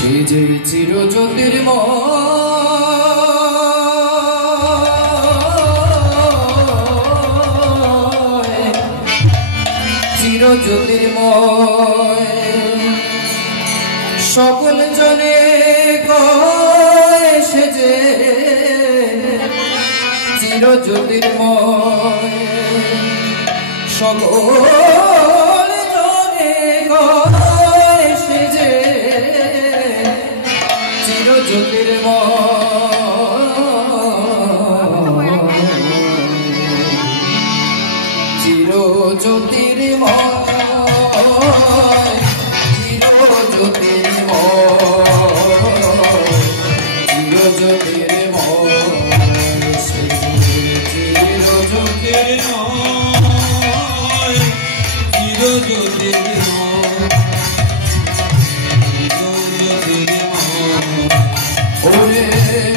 সে যে চির জ্যোতির্ময় সকল জনে কয় সে যে চির জ্যোতির্ময় সকল জনে কয় সে যে চির জ্যোতির্ময় চির জ্যোতির্ময়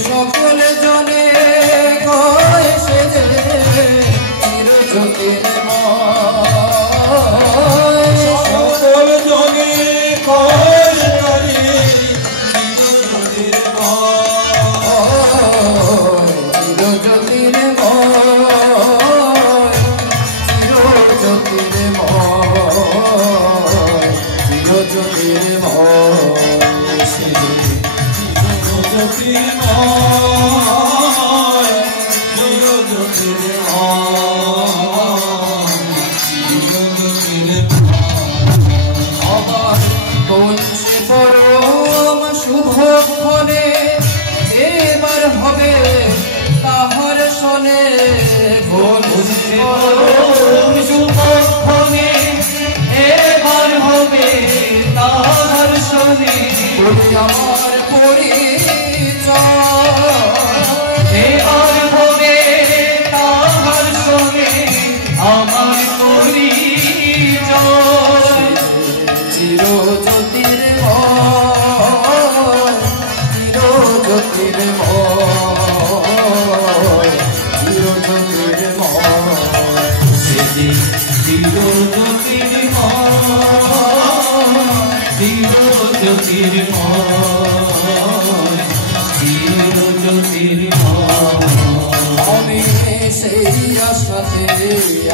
সকল জনে কয় সে যে চির জ্যোতির্ময় সকল জনে কয় তারে চির জ্যোতির্ময় চির জ্যোতির্ময় চির জ্যোতির্ময় সে পরম শুভক্ষণে এবার হবে তাহার শোনে পরম শুভক্ষণে এবার হবে তাহার শোনে আমার পরিচয় এবার হবে তাহার শোনে আমার পরিচয় চির জ্যোতির্ময় চির জ্যোতির্ময় চির জ্যোতির্ময় চির জ্যোতির্ময় চির জ্যোতির্ময় চির জ্যোতির্ময় আমি সেই আশাতে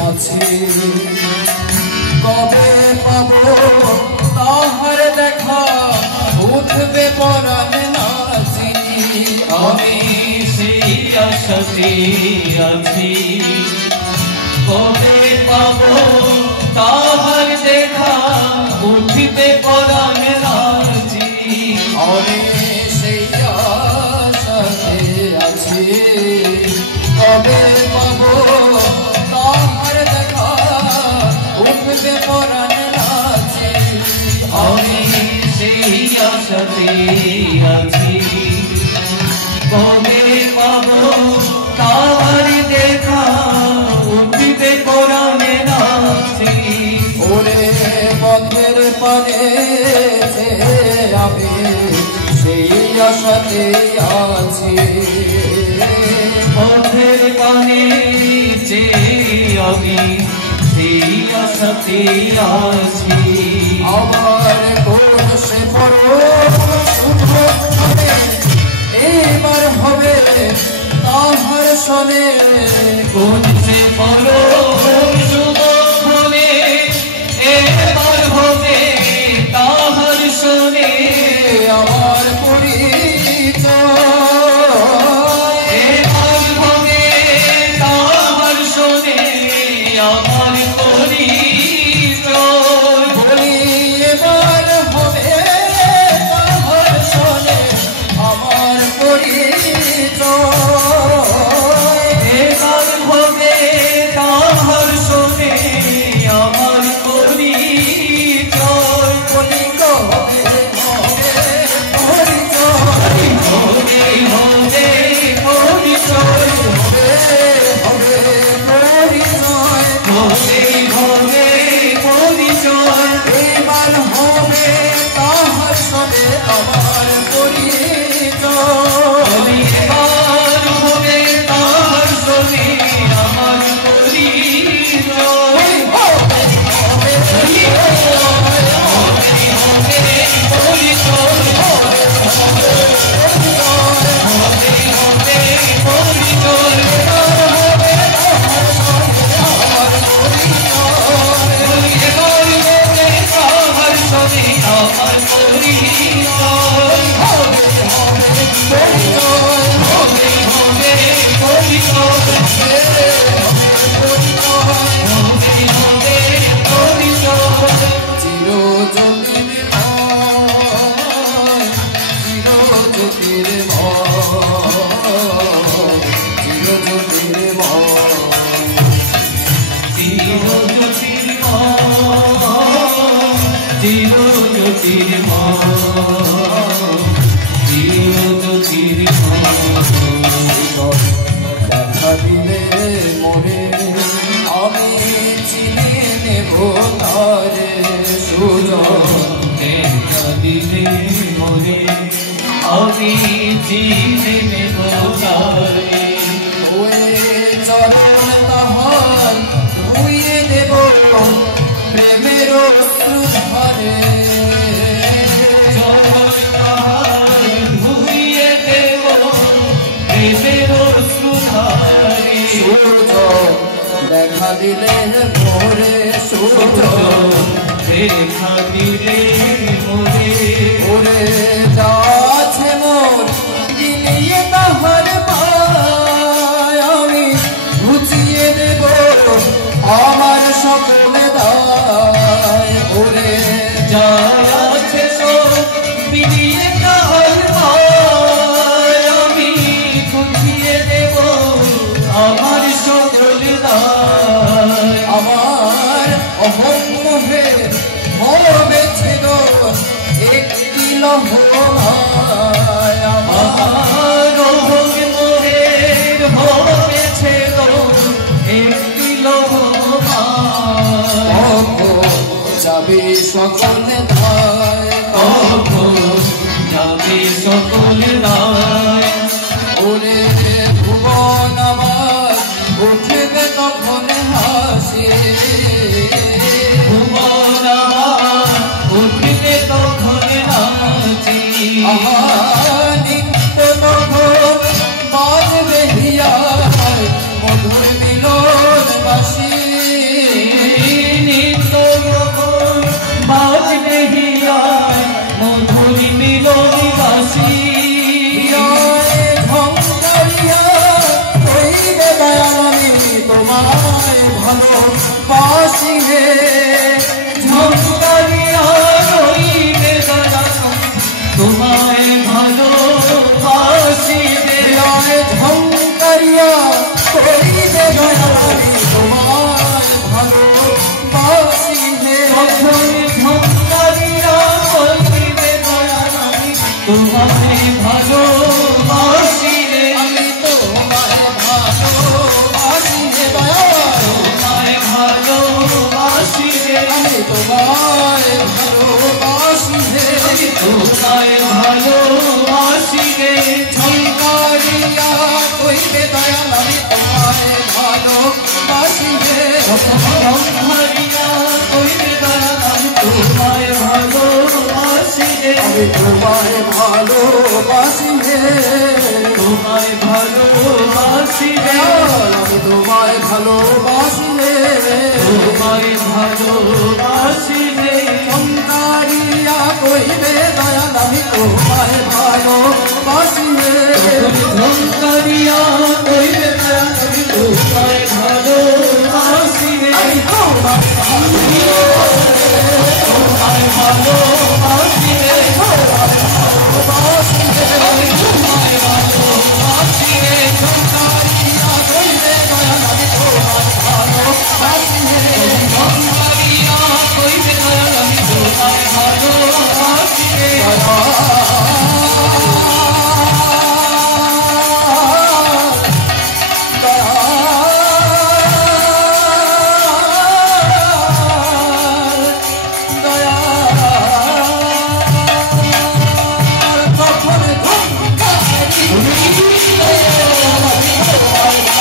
আছি কবে পাবো তাহার দেখা উঠবে পরাণ নাচি আমি সেই আশাতে আছি কবে পাবো তাহার দেখা উঠবে পরাণ নাচি আমি সেই আশাতে আছি কবে পাবো তাহার দেখা উঠবে পরাণ নাচি আমি সেই আশাতে আছি কবে পাবো তাহার দেখা উঠবে পরাণ নাচি ওরে পথের পানে আমি সেই আশাতে আছি পথের পানে যে আমি সেই আশাতে আছি আমার কোন সে পরম শুভক্ষণে এবার হবে তাহার শোনে কোন সে পরম শুভক্ষণে এবার হবে তাহার শোনে আমার পরিচয় এবার হবে তাহার শোনে আমার পরিচয় বলি এবার হবে তাহার শোনে আমার পরিচয় এবার হবে তাহার দেখা দিলে মোরে আমি চিনে নেব তারে সুজন দেখা দিলে মোরে আমি চিনে নেব তারে ওই চরণ তাহার ধুইয়ে দেব প্রেমের অশ্রুধারে চরণ তাহার ধুইয়ে দেব প্রেমের অশ্রুধারে সুজন দেখা দিলে মোরে সুজন দেখা দিলে মোরে ওরে যাচ্ছে মোর দিলিয়ে তাহার পায় আমি ঘুচিয়ে দেব আমার সকলে দায় ওরে যার আছে সব বিলিয়ে তাহার পায় আমি গুছিয়ে দেব আমার সকল দায় আমার অহং মোহে হবে ছিল একটি লহমায় আমার রোগ মোহের হয়েছে একটি লোহমায় যাবে সকলে দায় যাবে সকল দায় ওরে ভুবন আমার উঠবে তখন হাসি ভুবন আমার উঠবে তখন নাচি নিত্য তখন বাজবে হিয়ায় মধুর মিলন বাসি নিত্য যখন বাজবে হিয়ায় মধুর মিলন বাসি ঝঙ্কারিয়া কইবে দয়ামণি তোমায় ভালোবাসি হে ঝঙ্কারিয়া রইবে দয়ামণি তোমায় ভালোবাসি রে ঝঙ্কারিয়া কইবে দয়ামণি তোমায় ভালোবাসি হে যখন ঝঙ্কারিয়া রইবে দয়ামণি তোমায় ভালোবাসি রে আমি তোমায় ভালোবাসি হে দয়ামণি তোমায় ভালোবাসি রে আমি তোমায় ভালোবাসি হে তোমায় ভালোবাসি রে ঝঙ্কারিয়া কইবে দয়াল আমি তোমায় ভালোবাসি হে ঝঙ্কারিয়া কইবে দয়ামণি তোমায় ভালোবাসি রে আমি তোমায় ভালোবাসি হে তোমায় ভালোবাসি রে আমি তোমায় ভালোবাসি হে তোমায় ভালোবাসি রে ঝঙ্কারিয়া কইবে দয়াল আমি তোমায় ভালোবাসি হে ঝঙ্কারিয়া কইবে দয়ামণি তোমায় ভালোবাসি রে আমি তোমায় তোমায় ভালোবাসি রে ভালোবাসি হে তোমায় ভালোবাসি রে ঝঙ্কারিয়া কইবে দয়াল আমি তোমায় ভালোবাসি হে ঝঙ্কারিয়া কইবে দয়ামণি তোমায়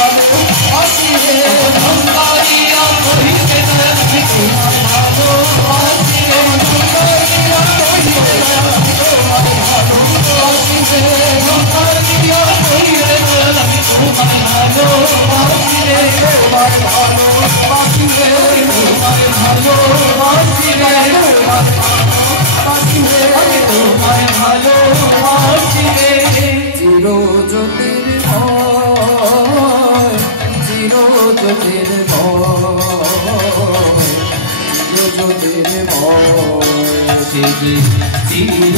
ভালোবাসি রে ঝঙ্কারিয়া কইবে দয়ামণি তোমায় ভালোবাসি রে ঝঙ্কারিয়া কইবে দয়ামণি তোমায় ভালোবাসি রে ঝঙ্কারিয়া কইবে দয়ামণি তোমায় ভালোবাসি রে তোমায় ভালোবাসি রে তোমায় ভালোবাসি রে তোমায় ভালোবাসি রে চির জ্যোতির্ময় চির জ্যোতির্ময় চির জ্যোতির্ময় চির